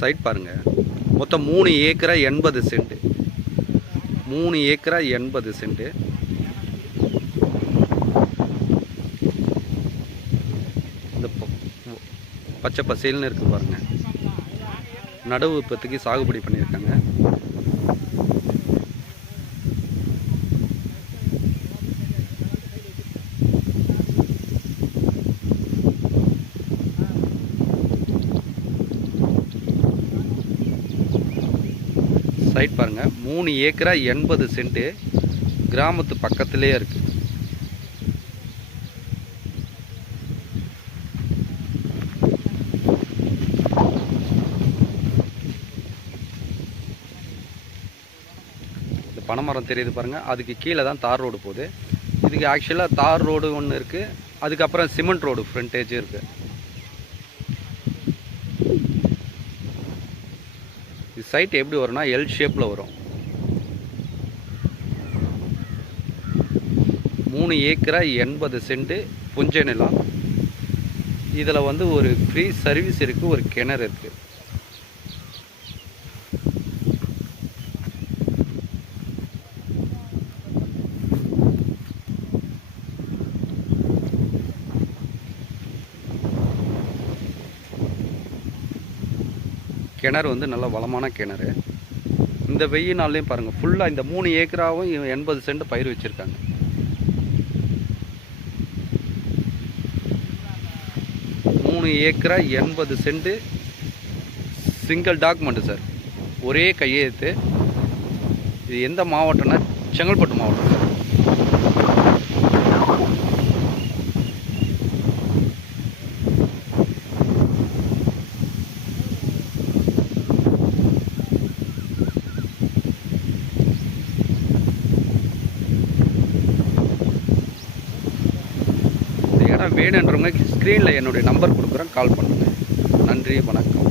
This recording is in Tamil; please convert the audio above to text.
சைட் பாருங்கள். மொத்தம் 3 ஏக்கரா 80 சென்ட். 3 ஏக்கரா 80 சென்ட். இந்த பச்சை பசேல்னு இருக்குது பாருங்கள். நடவு இப்போதைக்கு சாகுபடி பண்ணியிருக்காங்க. சைட் பாருங்கள். 3 ஏக்கரா 80 சென்ட். கிராமத்து பக்கத்திலே இருக்குது. இந்த பனைமரம் தெரியுது பாருங்கள். அதுக்கு கீழே தான் தார் ரோடு போகுது. இதுக்கு ஆக்சுவலாக தார் ரோடு ஒன்று இருக்குது. அதுக்கப்புறம் சிமெண்ட் ரோடு ஃப்ரண்டேஜ் இருக்குது. இது சைட் எப்படி வரும்னா எல் ஷேப்பில் வரும். 3 ஏக்கரா 80 சென்ட் புஞ்சை நிலம். இதில் வந்து ஒரு ஃப்ரீ சர்வீஸ் இருக்குது, ஒரு கிணறு இருக்குது. கிணறு வந்து நல்ல வளமான கிணறு. இந்த வெயில் நாள்லேயும் பாருங்கள், ஃபுல்லாக இந்த 3 ஏக்கராவும் 80 சென்ட் பயிர் வச்சுருக்காங்க. ஏக்கரா 80 சென்ட் சிங்கிள் டாக்குமெண்ட் சார். ஒரே கையெழுத்து. இது எந்த மாவட்டம்னா செங்கல்பட்டு மாவட்டம் சார். வேணுன்றவங்க ஸ்க்ரீனில் என்னுடைய நம்பர் கொடுக்குறேன், கால் பண்ணுங்கள். நன்றி, வணக்கம்.